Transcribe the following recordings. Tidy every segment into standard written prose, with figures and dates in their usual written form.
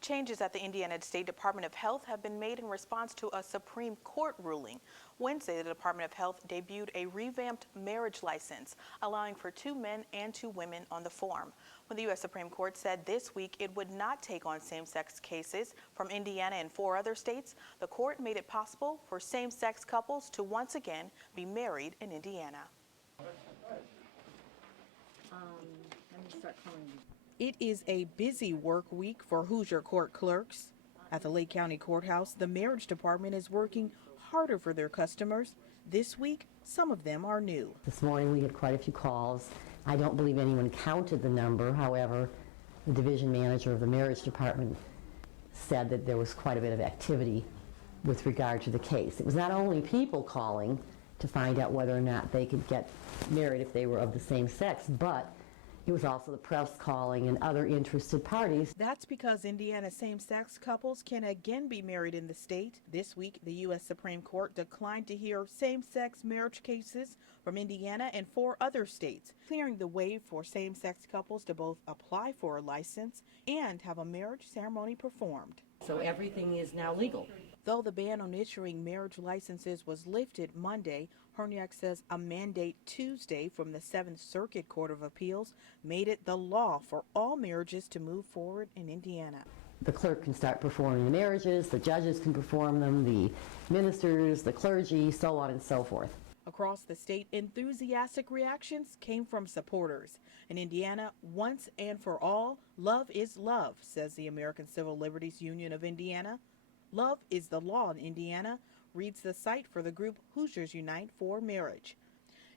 Changes at the Indiana State Department of Health have been made in response to a Supreme Court ruling. Wednesday, the Department of Health debuted a revamped marriage license, allowing for 2 men and 2 women on the form. When the U.S. Supreme Court said this week it would not take on same-sex cases from Indiana and 4 other states, the court made it possible for same-sex couples to once again be married in Indiana. It is a busy work week for Hoosier court clerks. At the Lake County Courthouse, the marriage department is working harder for their customers. This week, some of them are new. This morning we had quite a few calls. I don't believe anyone counted the number. However, the division manager of the marriage department said that there was quite a bit of activity with regard to the case. It was not only people calling to find out whether or not they could get married if they were of the same sex, but it was also the press calling and other interested parties. That's because Indiana same-sex couples can again be married in the state. This week, the U.S. Supreme Court declined to hear same-sex marriage cases from Indiana and 4 other states, clearing the way for same-sex couples to both apply for a license and have a marriage ceremony performed. So everything is now legal. Though the ban on issuing marriage licenses was lifted Monday, Herniak says a mandate Tuesday from the 7th Circuit Court of Appeals made it the law for all marriages to move forward in Indiana. The clerk can start performing the marriages, the judges can perform them, the ministers, the clergy, so on and so forth. Across the state, enthusiastic reactions came from supporters. In Indiana, once and for all, love is love, says the American Civil Liberties Union of Indiana. Love is the law in Indiana, reads the site for the group Hoosiers Unite for Marriage.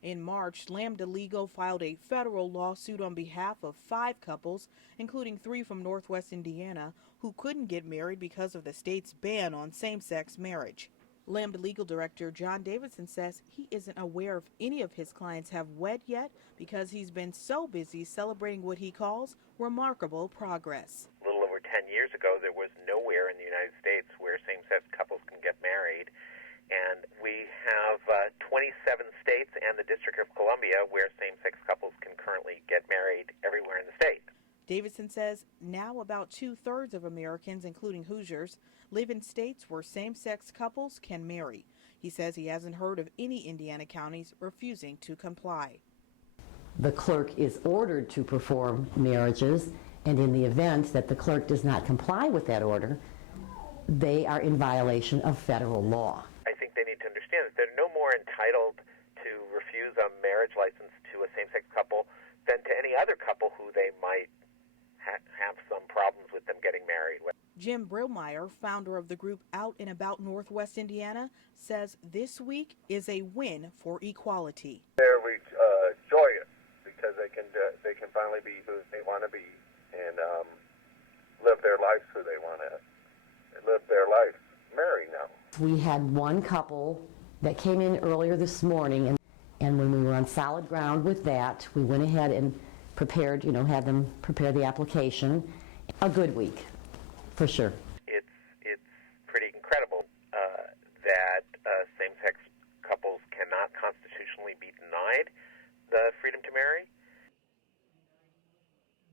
In March, Lambda Legal filed a federal lawsuit on behalf of 5 couples, including 3 from Northwest Indiana, who couldn't get married because of the state's ban on same-sex marriage. Lambda Legal Director John Davidson says he isn't aware of any of his clients have wed yet because he's been so busy celebrating what he calls remarkable progress. 10 years ago, there was nowhere in the United States where same-sex couples can get married. And we have 27 states and the District of Columbia where same-sex couples can currently get married everywhere in the state. Davidson says now about 2/3 of Americans, including Hoosiers, live in states where same-sex couples can marry. He says he hasn't heard of any Indiana counties refusing to comply. The clerk is ordered to perform marriages, and in the event that the clerk does not comply with that order, they are in violation of federal law. I think they need to understand that they're no more entitled to refuse a marriage license to a same-sex couple than to any other couple who they might have some problems with them getting married. Jim Brillmeyer, founder of the group Out and About Northwest Indiana, says this week is a win for equality. They're joyous because they can finally be who they want to be and live their lives who they want to live their life, marry now. We had one couple that came in earlier this morning, and when we were on solid ground with that, we went ahead and prepared, had them prepare the application. A good week, for sure.